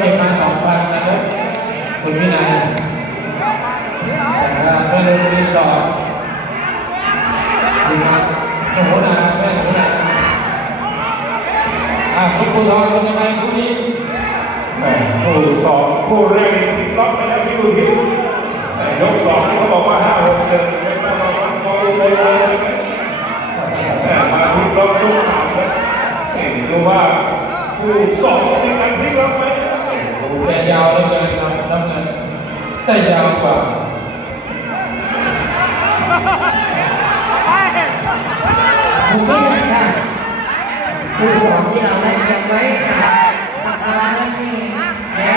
เก็บมาสองพันนะครับคุณวินัยแต่เพื่อนคนที่สองดูมาโอ้โหนาแม่โอ้โหนาอะคุณครูทองเป็นยังไงคู่นี้แหม่คู่สองคู่แรกนี่พลิกล็อกไปแล้วพี่ดูที่แต่ยกสองนี่เขาบอกว่าห้าหกเจ็ดไม่ทราบว่ามันโกงโกงโกงแต่มาพลิกล็อกยกสามเนะเห็นดูว่าคู่สองมี แต่ยาวเหลือเกินครับน้ำเงินแต่ยาวกว่าคู่ที่นึ่งค่ะคู่สองที่เราได้เตรียมไว้ค่ะปากกาและนี่แพ้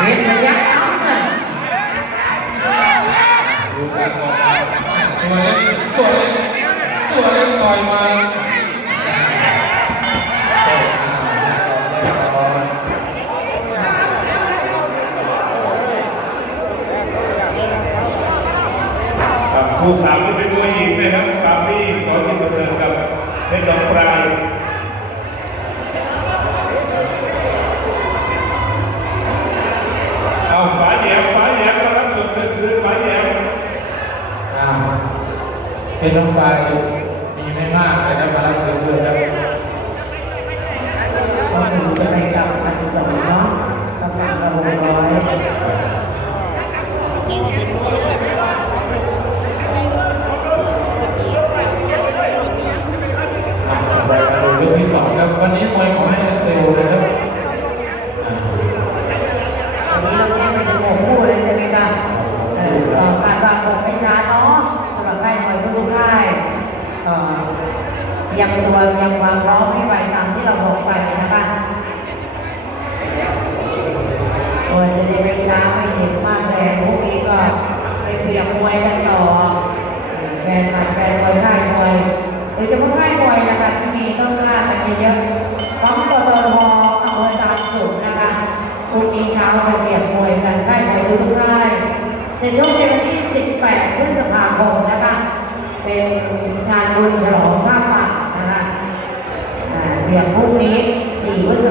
เว้นระยะน้ำเงินดูการออกตัวเล็กตัวเล็กตัวเล็กต่อยมาโอ้โห ลูกสามจะเป็นมวยหญิงนะครับปาปี้ขอที่ประเสริฐกับเพชรดอกปลายเอาฝาแหยมฝาแหยมมารับส่วนคืนฝาแหยม อ่าเป็นน้องปลายมีไม่มากแต่ได้มารับเงินด้วยครับ ก็คือจะไปกับพันสองเนาะกาแฟกระบงร้อย ไปมาดูยกที่สองครับวันนี้มวยขอให้เร็วนะครับอ่า วันนี้เราแค่ไปถึงหกคู่เลยใช่ไหมคะเออก็คาดว่าคงไม่ช้าเนาะสำหรับค่ายมวยทุกๆค่ายก็เตรียมตัวเตรียมความพร้อมให้ไปตามที่เราบอกไปนะคะโอ้ยจะได้ไม่ช้าไม่เห็นมากเลยพวกนี้ก็ไปเปรียบมวยกันต่อแฟนคลับแฟนมวยค่ายมวยโดยเฉพาะค่ายมวยนะคะที่มีต้องกล้ากันเยอะๆของกตทอำเภอตากสุขนะคะ พรุ่งนี้ เราไปเปรียบมวยกันค่ายมวยทุกค่ายจะชกในวันที่ 18 พฤษภาคมนะคะ เป็นงานบุญฉลองผ้าป่านะคะเดี๋ยวพรุ่งนี้ 4 พฤษ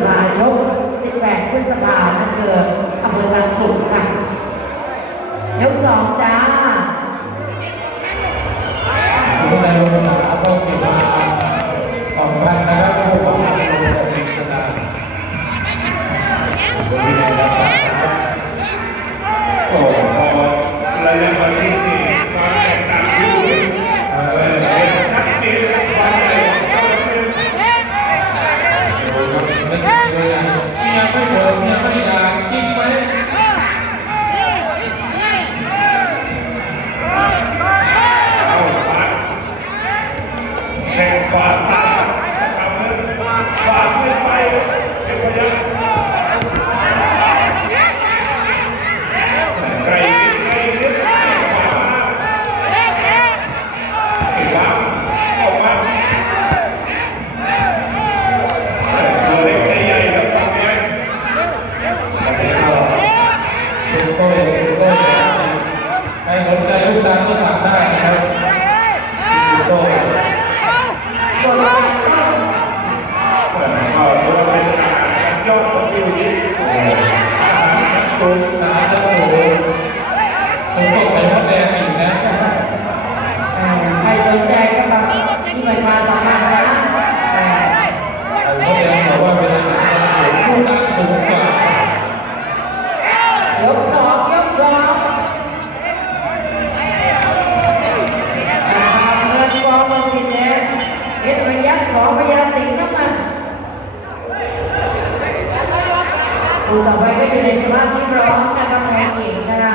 ต่อไปก็อยู่ในสภาพที่ร้อมนะครับแพ้หญิงนะคะ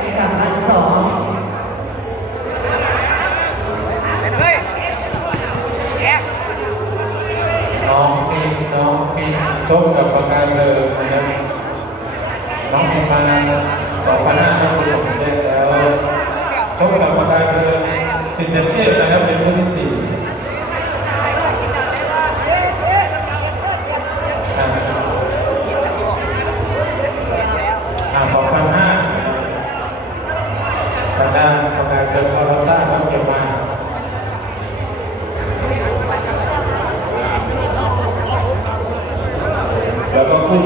มีกับพันสองน้องปีน้องปีชกกับประกายเบลอนะครับน้องปีมานานสองพันห้าร้อยหกสิบเจ็ดแล้วชกกับประกายเบลอสิบเจ็ดเอ็ดนะครับเป็นคู่ที่สี่อ่าสองพันห้าทางด้านประกายเบลอพอเราทราบว่าเก็บมา แล้วก็คู่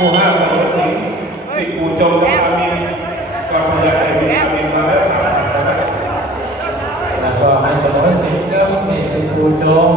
ผู้ห้าสมุทรสิงห์สิกูจงอามินกับพยาไอบินอามินมาแล้วสามแล้วก็ให้สมมติสิบเริ่มในสิบคูจง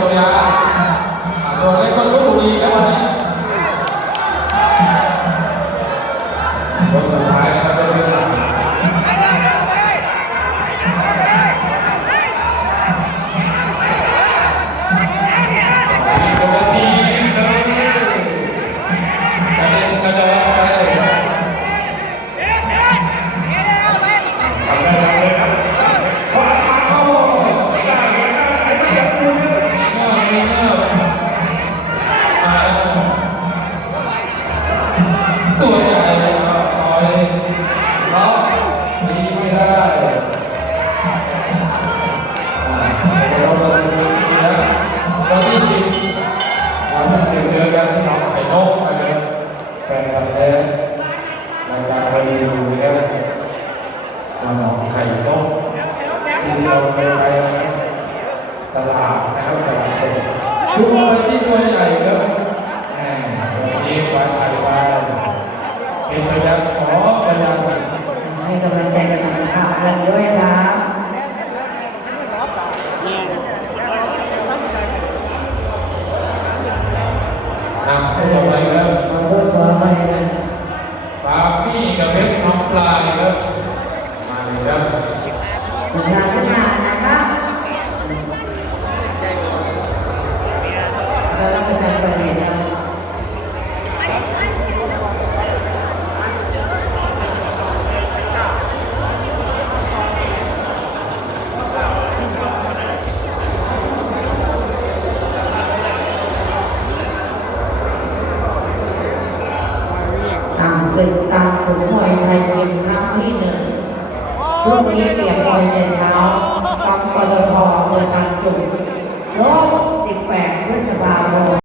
ดู สิบเจอกันที่หนองไข่นกนะครับแฟนกันแล้วรายการเราอยู่แล้วมาหนองไข่นกที่เราเคยไปตลาดนะครับตลาดสดชุดไปที่ตัวใหญ่ครับแหมวันนี้วาชัยว่าเป็นพยัญชนะพยัญชนให้กำลังใจกันนะครับกันด้วยครับ นำผู้ต่อไปครับ ขอโทษขออภัยนะ ปาปี้กับเพชรน้ำปลาครับ มาเลยครับ สัญญาณงานนะครับ เราต้องประจำประเด็นนะตามศึกตามสุนมวยไทยยิมครั้งที่หนึ่งพรุ่งนี้เปลี่ยนมวยในเช้ากับปตทเมืองตามสุข แขวงพฤษภาคม